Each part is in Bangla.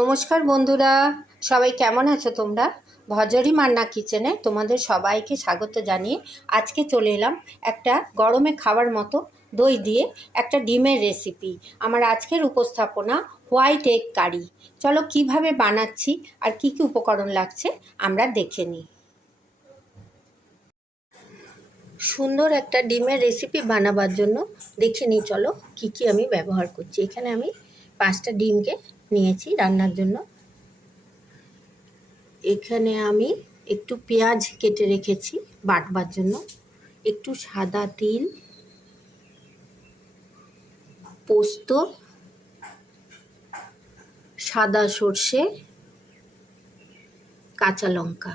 নমস্কার বন্ধুরা, সবাই কেমন আছো তোমরা? ভজরি মান্না কিচেনে তোমাদের সবাইকে স্বাগত জানিয়ে আজকে চলে এলাম একটা গরমে খাবার মতো দই দিয়ে একটা ডিমের রেসিপি। আমার আজকের উপস্থাপনা হোয়াইট এগ কারি। চলো কিভাবে বানাচ্ছি আর কি কি উপকরণ লাগছে আমরা দেখে নিই। সুন্দর একটা ডিমের রেসিপি বানাবার জন্য দেখে নিই চলো কি কি আমি ব্যবহার করছি। এখানে আমি 5টা ডিমকে নিয়েছি রান্নার জন্য। এখানে আমি একটু পেঁয়াজ কেটে রেখেছি বাটবার জন্য, একটু সাদা তিল, পোস্ত, সাদা সর্ষে, কাঁচা লঙ্কা,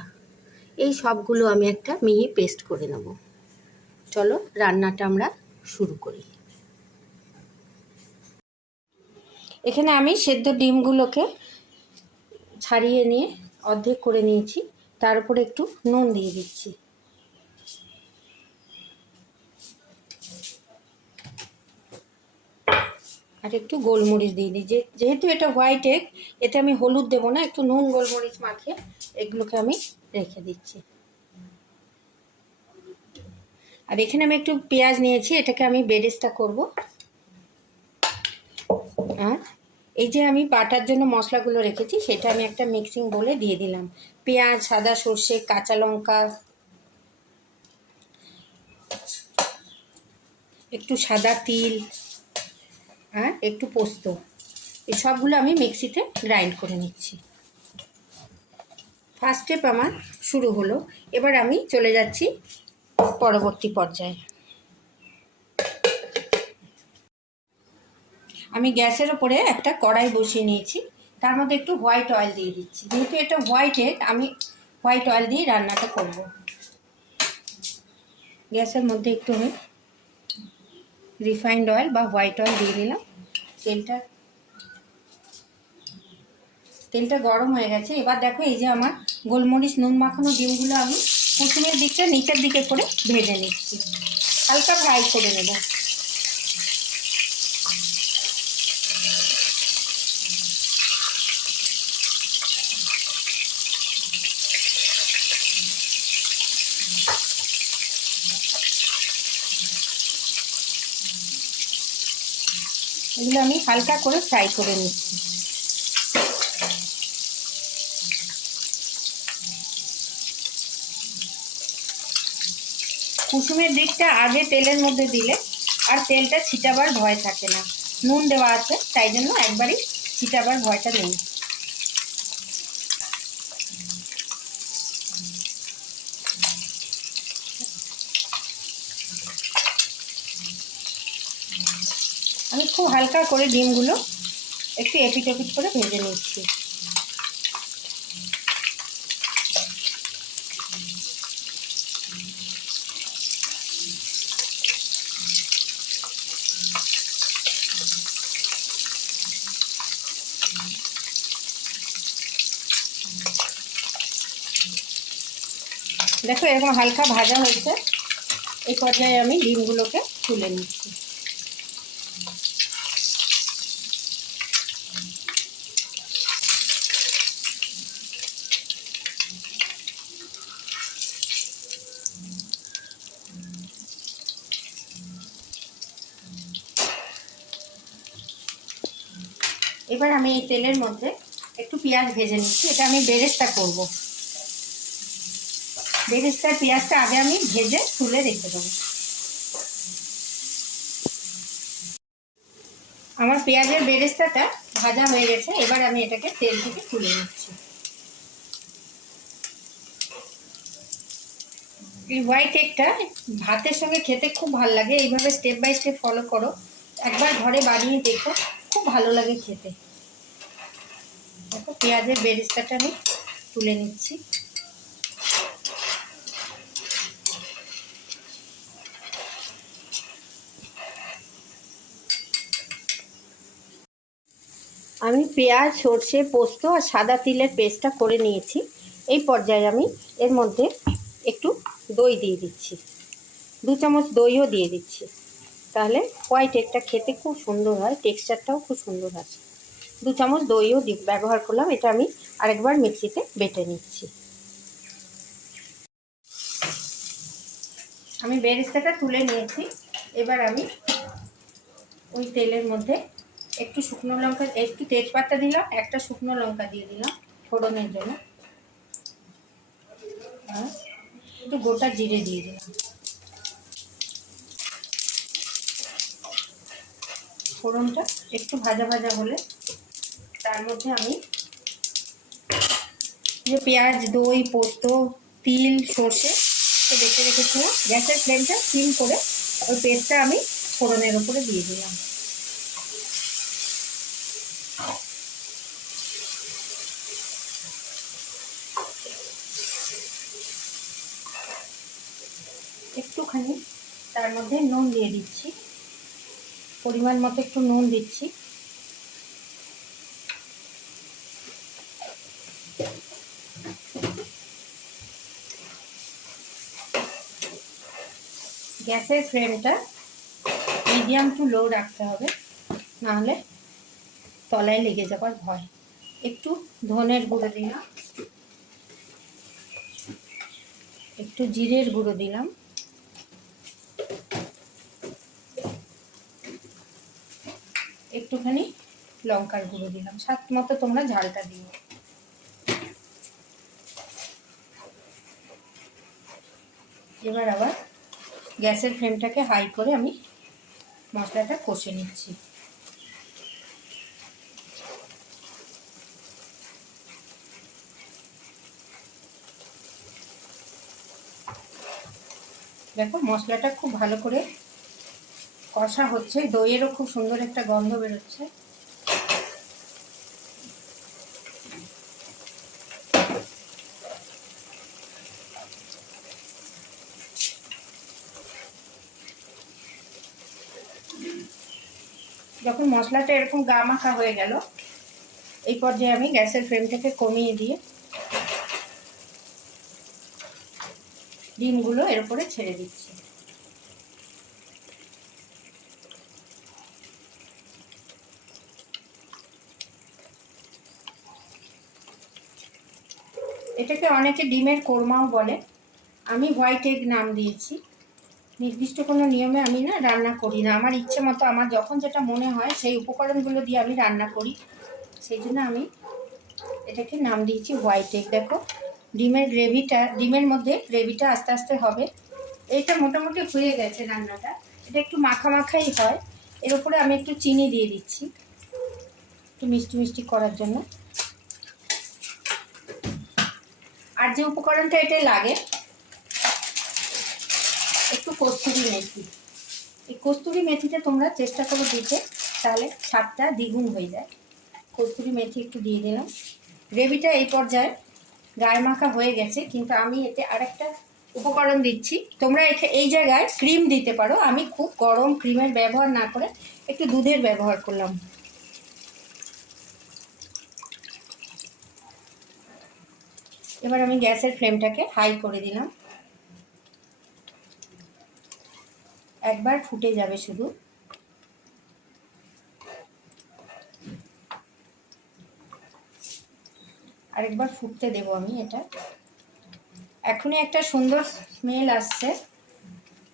এই সবগুলো আমি একটা মিহি পেস্ট করে নেব। চলো রান্নাটা আমরা শুরু করি। এখানে আমি সেদ্ধ ডিমগুলোকে ছাড়িয়ে নিয়ে অর্ধেক করে নিয়েছি, তার উপরে একটু নুন দিয়ে দিচ্ছি। আর একটু গোলমরিচ দিয়ে দিই, যেহেতু এটা হোয়াইট এগ, এতে আমি হলুদ দেবো না, একটু নুন গোলমরিচ মাখিয়ে এগুলোকে আমি রেখে দিচ্ছি। আর এখানে আমি একটু পেঁয়াজ নিয়েছি, এটাকে আমি বেরেস্তা করব। আর এই যে আমি বাটার জন্য মশলাগুলো রেখেছি সেটা আমি একটা মিক্সিং বোলে দিয়ে দিলাম। পেঁয়াজ, সাদা সর্ষে, কাঁচা লঙ্কা, একটু সাদা তিল আর একটু পোস্ত, এই সবগুলো আমি মিক্সিতে গ্রাইন্ড করে নিচ্ছি। ফার্স্ট স্টেপ আমার শুরু হলো। এবার আমি চলে যাচ্ছি পরবর্তী পর্যায়ে। আমি গ্যাসের ওপরে একটা কড়াই বসিয়ে নিয়েছি, তার মধ্যে একটু হোয়াইট অয়েল দিয়ে দিচ্ছি। যেহেতু এটা হোয়াইট এগ, আমি হোয়াইট অয়েল দিয়ে রান্নাটা করব। গ্যাসের মধ্যে একটু আমি রিফাইন্ড অয়েল বা হোয়াইট অয়েল দিয়ে দিলাম। তেলটা গরম হয়ে গেছে। এবার দেখো, এই যে আমার গোলমরিচ নুন মাখানো ডিমগুলো আমি কুসুমের দিকটা নিচের দিকে করে ভেজে নিচ্ছি, হালকা ফ্রাই করে নেব। এগুলো আমি হালকা করে ফ্রাই করে নিচ্ছি। কুসুমের দিকটা আগে তেলের মধ্যে দিলে আর তেলটা ছিটাবার ভয় থাকে না, নুন দেওয়া আছে তাই জন্য একবারই ছিটাবার ভয়টা নেই। আমি খুব হালকা করে ডিমগুলো একটু এপিট ওপিট করে ভেজে নিচ্ছি। দেখো এরকম হালকা ভাজা হয়েছে, এই পর্যায়ে আমি ডিমগুলোকে তুলে নিচ্ছি। এবার আমি এই তেলের মধ্যে একটু পেঁয়াজ ভেজে নিচ্ছি। এটা আমি বেরেস্তা করব। বেরেস্তার পেঁয়াজটা আগে আমি ভেজে তুলে রেখে দেবো। আমার পেঁয়াজের বেরেস্তাটা ভাজা হয়ে গেছে, এবার আমি এটাকে তেল থেকে তুলে নিচ্ছি। এই হোয়াইট এগটা ভাতের সঙ্গে খেতে খুব ভালো লাগে। এইভাবে স্টেপ বাই স্টেপ ফলো করো, একবার ঘরে বানিয়ে দেখো, খুব ভালো লাগে খেতে। দেখো পেঁয়াজের বেরেস্তাটা আমি তুলে নিচ্ছি। আমি পেঁয়াজ, সর্ষে, পোস্ত আর সাদা তিলের পেস্টটা করে নিয়েছি। এই পর্যায়ে আমি এর মধ্যে একটু দই দিয়ে দিচ্ছি, 2 চামচ দইও দিয়ে দিচ্ছি। তাহলে হোয়াইট এগটা খেতে খুব সুন্দর হয়, টেক্সচারটাও খুব সুন্দর আসে। 2 চামচ দইও ব্যবহার করলাম। এটা আমি আরেকবার মিক্সিতে বেটে নিচ্ছি। আমি বেরেস্তাটা তুলে নিয়েছি। এবার আমি ওই তেলের মধ্যে একটু শুকনো লঙ্কা, একটু তেজপাতা দিলাম, একটা শুকনো লঙ্কা দিয়ে দিলাম ফোড়নের জন্য, আর একটু গোটা জিরে দিয়ে দিলাম। ফোড়নটা একটু ভাজা ভাজা হলে তার মধ্যে আমি যে পেঁয়াজ, দই, পোস্ত, তিল, সর্ষে বেটে রেখেছিলাম, গ্যাসের ফ্লেমটা সিম করে ওই পেস্টটা আমি ফোড়নের উপরে দিয়ে দিলাম। একটুখানি তার মধ্যে নুন দিয়ে দিচ্ছি, পরিমাণ মতো একটু নুন দিচ্ছি। গ্যাসের ফ্লেমটা মিডিয়াম টু লো রাখতে হবে, নাহলে তলায় লেগে যাবার ভয়। একটু ধনের গুঁড়ো দিলাম, একটু জিরের গুঁড়ো দিলাম, একটুখানি লঙ্কার গুঁড়ো দিলাম, স্বাদ মতো তোমরা ঝালটা দিও। এবার আবার গ্যাসের ফ্লেমটাকে হাই করে আমি মশলাটা কষে নিচ্ছি। দেখো মশলাটা খুব ভালো করে কষা হচ্ছে, দইয়েরও খুব সুন্দর একটা গন্ধ বেরোচ্ছে। যখন মশলাটা এরকম গা মাখা হয়ে গেল, এই পর্যায়ে আমি গ্যাসের ফ্লেমটাকে কমিয়ে দিয়ে ডিমগুলো এর উপরে ছেড়ে দিচ্ছি। এটাকে অনেকে ডিমের কোরমাও বলে, আমি হোয়াইট এগ নাম দিয়েছি। নির্দিষ্ট কোনো নিয়মে আমি না রান্না করি না, আমার ইচ্ছে মতো আমার যখন যেটা মনে হয় সেই উপকরণগুলো দিয়ে আমি রান্না করি, সেই জন্য আমি এটাকে নাম দিয়েছি হোয়াইট এগ। দেখো ডিমের মধ্যে গ্রেভিটা আস্তে আস্তে হবে। এইটা মোটামুটি হয়ে গেছে রান্নাটা, এটা একটু মাখা মাখাই হয়। এর উপরে আমি একটু চিনি দিয়ে দিচ্ছি, একটু মিষ্টি মিষ্টি করার জন্য। আর যে উপকরণটা এটাই লাগে, একটু কস্তুরি মেথি। এই কস্তুরি মেথিটা তোমরা চেষ্টা করো দিতে, তাহলে স্বাদটা দ্বিগুণ হয়ে যায়। কস্তুরি মেথি একটু দিয়ে দিলাম। গ্রেভিটা এই পর্যায়ে গায়ে মাখা হয়ে গেছে, কিন্তু আমি এতে আরেকটা উপকরণ দিচ্ছি। তোমরা এই জায়গায় ক্রিম দিতে পারো, আমি খুব গরম ক্রিমের ব্যবহার না করে একটু দুধের ব্যবহার করলাম। এবার আমি গ্যাসের ফ্লেমটাকে হাই করে দিলাম। একবার ফুটে যাবে শুধু, আরেকবার ফুটতে দেবো আমি। এটা এখনই একটা সুন্দর স্মেল আসছে,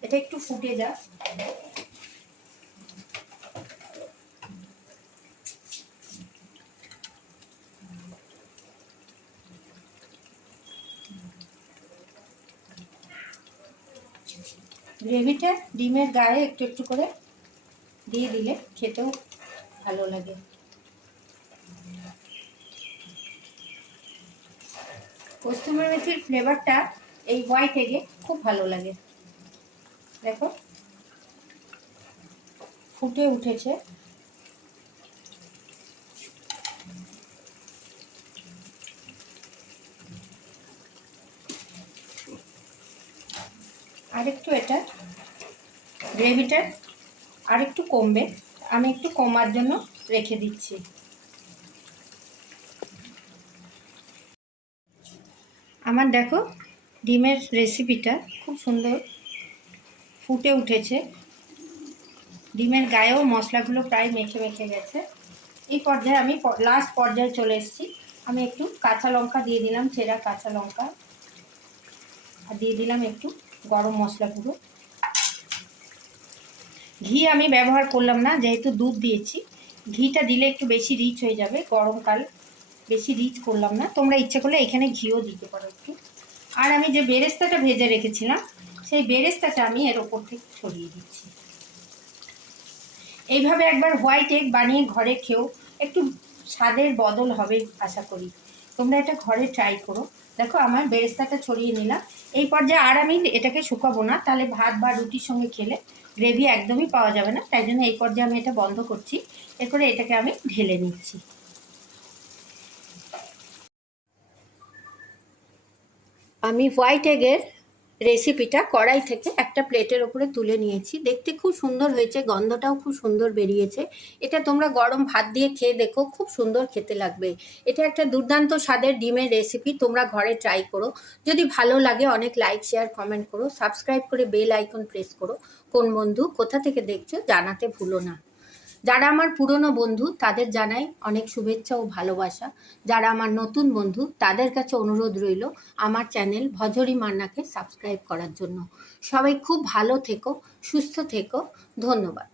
এটা একটু ফুটে যাক। গ্রেভিটা ডিমের গায়ে একটু একটু করে দিয়ে দিলে খেতেও ভালো লাগে। কস্তুরি মেথির ফ্লেভারটা এই হোয়াইট এগে খুব ভালো লাগে। দেখো ফুটে উঠেছে। আরেকটু এটা গ্রেভিটা আরেকটু কমবে, আমি একটু কমার জন্য রেখে দিচ্ছি। আমার দেখো ডিমের রেসিপিটা খুব সুন্দর ফুটে উঠেছে, ডিমের গায়েও মশলাগুলো প্রায় মেখে মেখে গেছে। এই পর্যায়ে আমি লাস্ট পর্যায়ে চলে এসেছি। আমি একটু কাঁচা লঙ্কা দিয়ে দিলাম, চেরা কাঁচা লঙ্কা, আর দিয়ে দিলাম একটু গরম মশলা গুঁড়ো। ঘি আমি ব্যবহার করলাম না, যেহেতু দুধ দিয়েছি। ঘিটা দিলে একটু বেশি রিচ হয়ে যাবে, গরমকাল বেশি রিচ করলাম না। তোমরা ইচ্ছে করলে এখানে ঘিও দিতে পারো একটু। আর আমি যে বেরেস্তাটা ভেজে রেখেছিলাম, সেই বেরেস্তাটা আমি এর ওপর থেকে ছড়িয়ে দিচ্ছি। এইভাবে একবার হোয়াইট এগ বানিয়ে ঘরে খেও, একটু স্বাদের বদল হবে আশা করি। তোমরা এটা ঘরে ট্রাই করো। দেখো আমার বেরেস্তাটা ছড়িয়ে নিলাম। এই পর্যায়ে আর আমি এটাকে শুকাবো না, তাহলে ভাত বা রুটির সঙ্গে খেলে গ্রেভি একদমই পাওয়া যাবে না। তাই জন্য এই পর্যায়ে আমি এটা বন্ধ করছি। এরপরে এটাকে আমি ঢেলে নিচ্ছি। আমি হোয়াইট এগের রেসিপিটা কড়াই থেকে একটা প্লেটের ওপরে তুলে নিয়েছি। দেখতে খুব সুন্দর হয়েছে, গন্ধটাও খুব সুন্দর বেরিয়েছে। এটা তোমরা গরম ভাত দিয়ে খেয়ে দেখো, খুব সুন্দর খেতে লাগবে। এটা একটা দুর্দান্ত স্বাদের ডিমের রেসিপি, তোমরা ঘরে ট্রাই করো। যদি ভালো লাগে অনেক লাইক শেয়ার কমেন্ট করো, সাবস্ক্রাইব করে বেল আইকন প্রেস করো। কোন বন্ধু কোথা থেকে দেখছো জানাতে ভুলো না। যারা আমার পুরনো বন্ধু তাদের জানাই অনেক শুভেচ্ছা ও ভালোবাসা। যারা আমার নতুন বন্ধু তাদের কাছে অনুরোধ রইল আমার চ্যানেল ভজরি মান্নাকে সাবস্ক্রাইব করার জন্য। সবাই খুব ভালো থেকো, সুস্থ থেকো। ধন্যবাদ।